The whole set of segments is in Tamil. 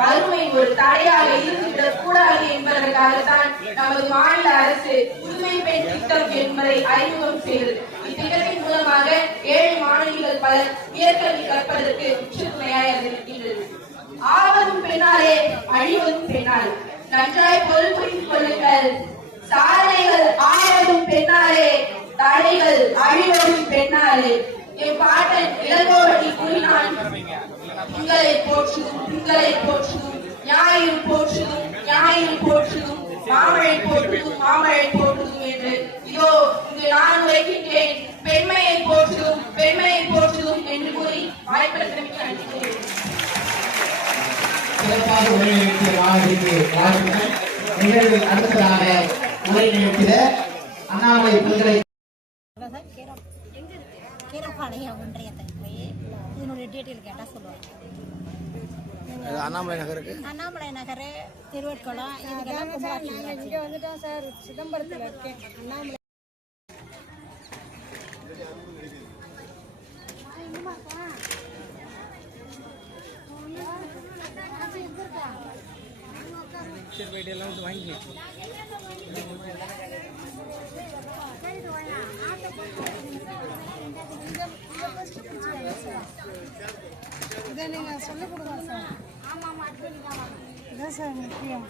வறுமை ஒரு தடையாக இருந்துவிடக் கூடாது என்பதற்காகத்தான் நமது மாநில அரசு புதுமை பெண் திட்டம் என்பதை அறிமுகம் செய்தது. இத்திட்டத்தின் மூலமாக ஏழை மாணவிகள் பலர் உயர்கல்வி கற்பதற்கு உற்றுதுணையாய் இருக்கின்றது. ஆவதும் பெண்ணாலே அழிவதும் பெண்ணாலே. நன்றாய் பொருள் புரிந்து கொள்ளுங்கள். சாதனைகள் ஆவதும் பெண்ணாலே, தடைகள் அழிவதும் பெண்ணாலே. என் பாட்டன் இளங்கோவடி கூறினான், திங்களை போற்றுதும் திங்களை போற்றுதும், ஞாயிறு போற்றுதும் ஞாயிறு போற்றுதும், மாமழை போற்றுதும் மாமழை போற்றுதும் என்று. இதோ இங்கு நான் உரைக்கின்றேன், பெண்மையை போற்றுதும் பெண்மையை போற்றுதும் என்று கூறி வாய்ப்பளித்தமைக்கு நன்றி. சிறப்பாக உரை நிகழ்த்திய மாணவிக்கு வாழ்த்துக்கள். நிகழ்வில் அடுத்ததாக உரை நிகழ்த்திய அண்ணாமலை பல்கலை ஒன்றியத்துக்கு போய் இதனுடைய டீட்டெயில் கேட்டால் சொல்லுவாங்க. அண்ணாமலை நகருக்கு அண்ணாமலை நகர், திருவட்குளம், இதுக்கெல்லாம் இங்கே வந்துட்டோம் சார். சிதம்பரத்தில் இருக்கேன். அண்ணாமலை எல்லாம் வந்து வாங்கி இதை நீங்கள் சொல்லிக் கொடுங்க சார். ஆமாம், இதான் சார் முக்கியம்.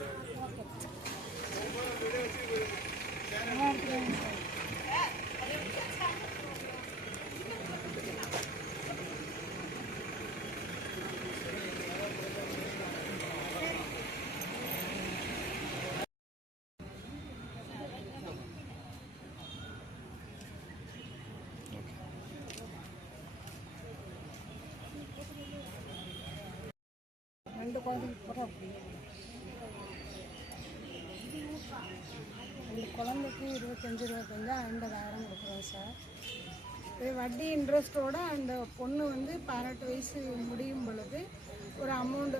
ரெண்டு குழந்தைக்கு கூட அப்படி ரெண்டு குழந்தைக்கு 25,000 50,000 கொடுக்குறோம் சார். இது வட்டி இன்ட்ரெஸ்ட்டோட அந்த பொண்ணு வந்து 18 வயசு முடியும் பொழுது ஒரு அமௌண்ட்டு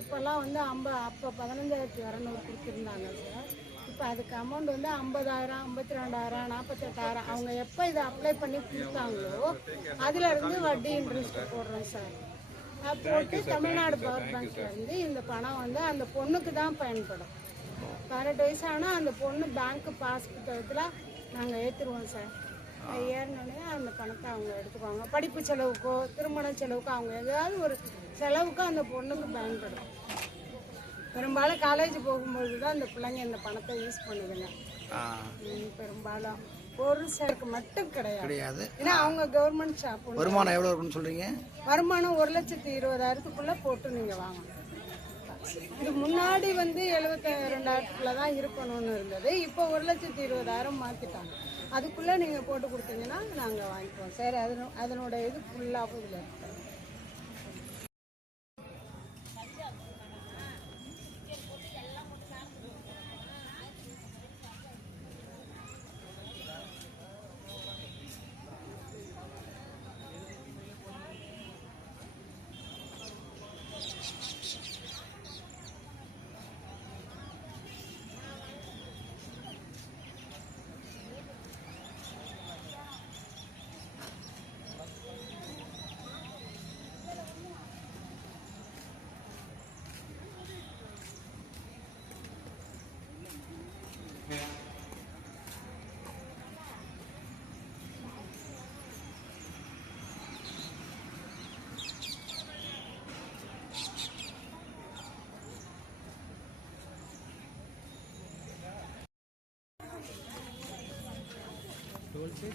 இப்போல்லாம் வந்து அப்போ 15,200 கொடுத்துருந்தாங்க சார். இப்போ அதுக்கு அமௌண்ட் வந்து 50,000, 52,000, 48,000 அவங்க எப்போ இதை அப்ளை பண்ணி கொடுத்தாங்களோ அதிலிருந்து வட்டி இன்ட்ரெஸ்ட் போடுறோம் சார். போட்டு தமிழ்நாடு பவர் பேங்க்ல இருந்து இந்த பணம் வந்து அந்த பொண்ணுக்கு தான் பயன்படும். 18 வயசு ஆனால் அந்த பொண்ணு பேங்க் பாஸ் புத்தகத்தில் நாங்கள் ஏற்றுருவோம் சார். ஏறினோடனே அந்த பணத்தை அவங்க எடுத்துக்குவாங்க. படிப்பு செலவுக்கோ திருமண செலவுக்கோ அவங்க ஏதாவது ஒரு செலவுக்கு அந்த பொண்ணுக்கு பயன்படும். பெரும்பாலும் காலேஜ் போகும்போது தான் இந்த பிள்ளைங்க இந்த பணத்தை யூஸ் பண்ணுதுங்க. பெரும்பாலும் ஒரு சிலருக்கு மட்டும் கிடையாது. ஏன்னா அவங்க கவர்மெண்ட் ஷாப். வருமானம் எவ்வளோ இருக்குன்னு சொல்றீங்க? வருமானம் 1,20,000 போட்டு நீங்க வாங்கணும். இது முன்னாடி வந்து 72,000 தான் இருக்கணும்னு இருந்தது. இப்போ 1,20,000 மாத்திட்டாங்க. அதுக்குள்ள நீங்க போட்டு கொடுத்தீங்கன்னா நாங்க வாங்கிக்குவோம் சார். அதனோட இது ஃபுல்லாக இதில் இருக்கு.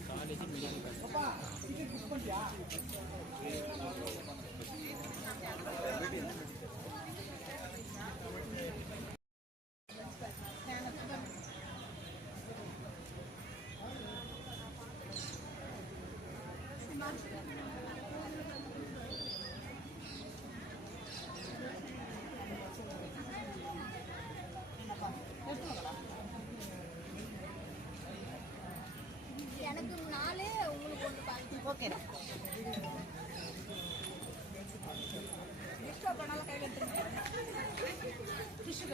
College okay. டிஷ்யூ